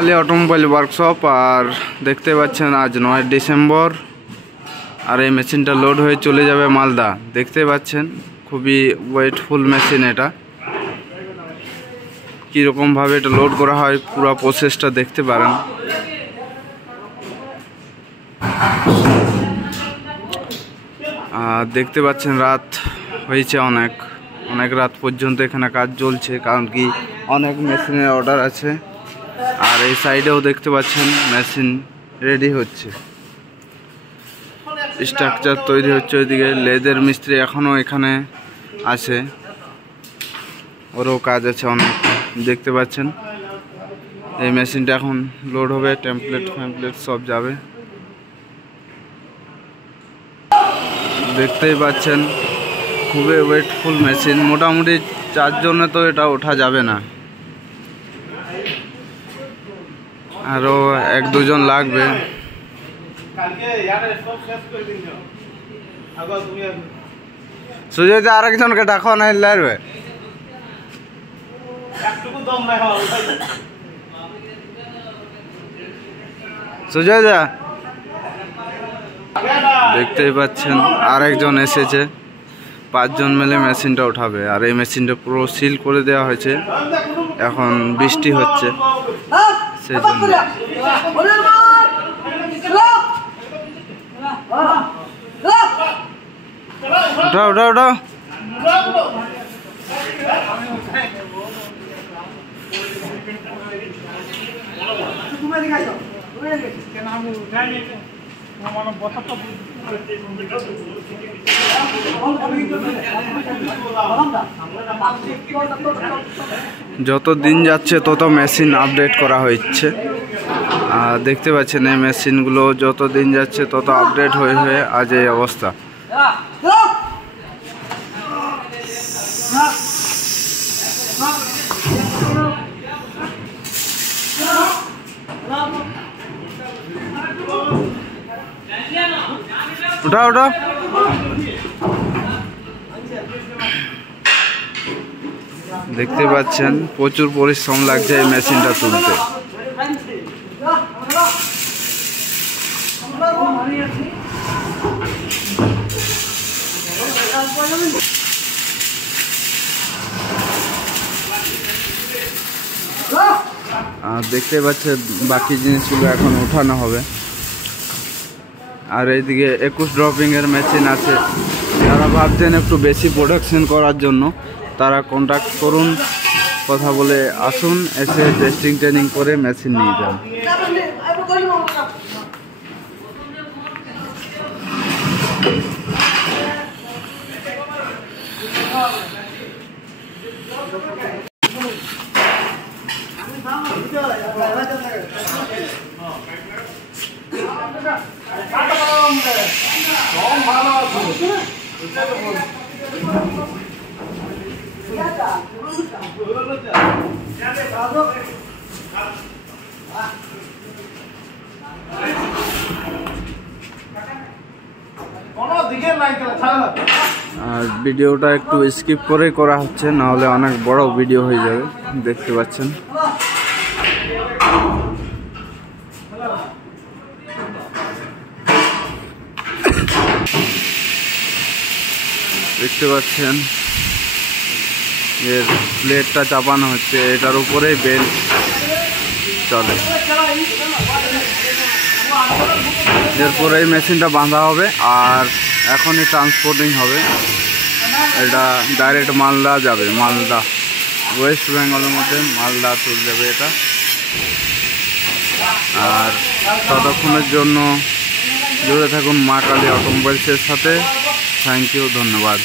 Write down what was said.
Kali automobile workshop. আর দেখতে পাচ্ছেন আজ 9 ডিসেম্বর, আর এই মেশিনটা লোড হয়ে চলে যাবে মালদা। দেখতে পাচ্ছেন খুবই ওয়েটফুল মেশিন। এটা কীরকমভাবে এটা লোড করা হয় পুরো প্রসেসটা দেখতে পারেন। দেখতে পাচ্ছেন রাত হয়েছে, অনেক রাত পর্যন্ত এখানে কাজ চলছে, কারণ কি অনেক মেশিনের অর্ডার আছে। আর এই সাইডেও দেখতে পাচ্ছেন মেশিন রেডি হচ্ছে, স্ট্রাকচার তৈরি হচ্ছে। ওইদিকে লেদের মিস্ত্রি এখনও এখানে আছে, ওরও কাজ আছে অনেক। দেখতে পাচ্ছেন এই মেশিনটা এখন লোড হবে, টেমপ্লেট সব যাবে। দেখতেই পাচ্ছেন খুবই ওয়েটফুল মেশিন। মোটামুটি 4 জনে তো এটা ওঠা যাবে না, আরও 1-2 জন লাগবে। সুজয় দা আরেকজনকে ডাকো না, লাগবে সুজয় দা। দেখতেই পাচ্ছেন আরেকজন এসেছে, 5 জন মিলে মেশিনটা উঠাবে। আর এই মেশিনটা পুরো সিল করে দেওয়া হয়েছে, এখন বৃষ্টি হচ্ছে সেজন্য। উঠাও উঠাও উঠাও। যত দিন যাচ্ছে তত মেশিন আপডেট করা হচ্ছে। আর দেখতে পাচ্ছেন এই মেশিনগুলো যত দিন যাচ্ছে তত আপডেট হয়ে হয়ে আজ এই অবস্থা। উঠাও উঠাও। দেখতে পাচ্ছেন প্রচুর পরিশ্রম লাগছে এই মেশিনটা তুলতে। আর দেখতে পাচ্ছেন বাকি জিনিসগুলো এখন উঠানো হবে। আর এইদিকে 21 ড্রপিং এর মেশিন আছে। যারা ভাবছেন একটু বেশি প্রোডাকশন করার জন্য, তারা কন্ট্যাক্ট করুন, কথা বলে আসুন, এসে টেস্টিং ট্রেনিং করে মেশিন নিয়ে যান। আর ভিডিওটা একটু স্কিপ করে করা হচ্ছে, না হলে অনেক বড় ভিডিও হয়ে যাবে। দেখতে পাচ্ছেন এর প্লেটটা চাপানো হচ্ছে, এটার উপরেই বেল্ট চলে। এরপরে এই মেশিনটা বাঁধা হবে, আর এখনই ট্রান্সপোর্টিং হবে। এটা ডাইরেক্ট মালদা যাবে, মালদা ওয়েস্ট বেঙ্গলের মধ্যে মালদা চলে যাবে এটা। আর ততক্ষণের জন্য জুড়ে থাকুন মা কালী অটোমোবাইলসের সাথে। থ্যাংক ইউ, ধন্যবাদ।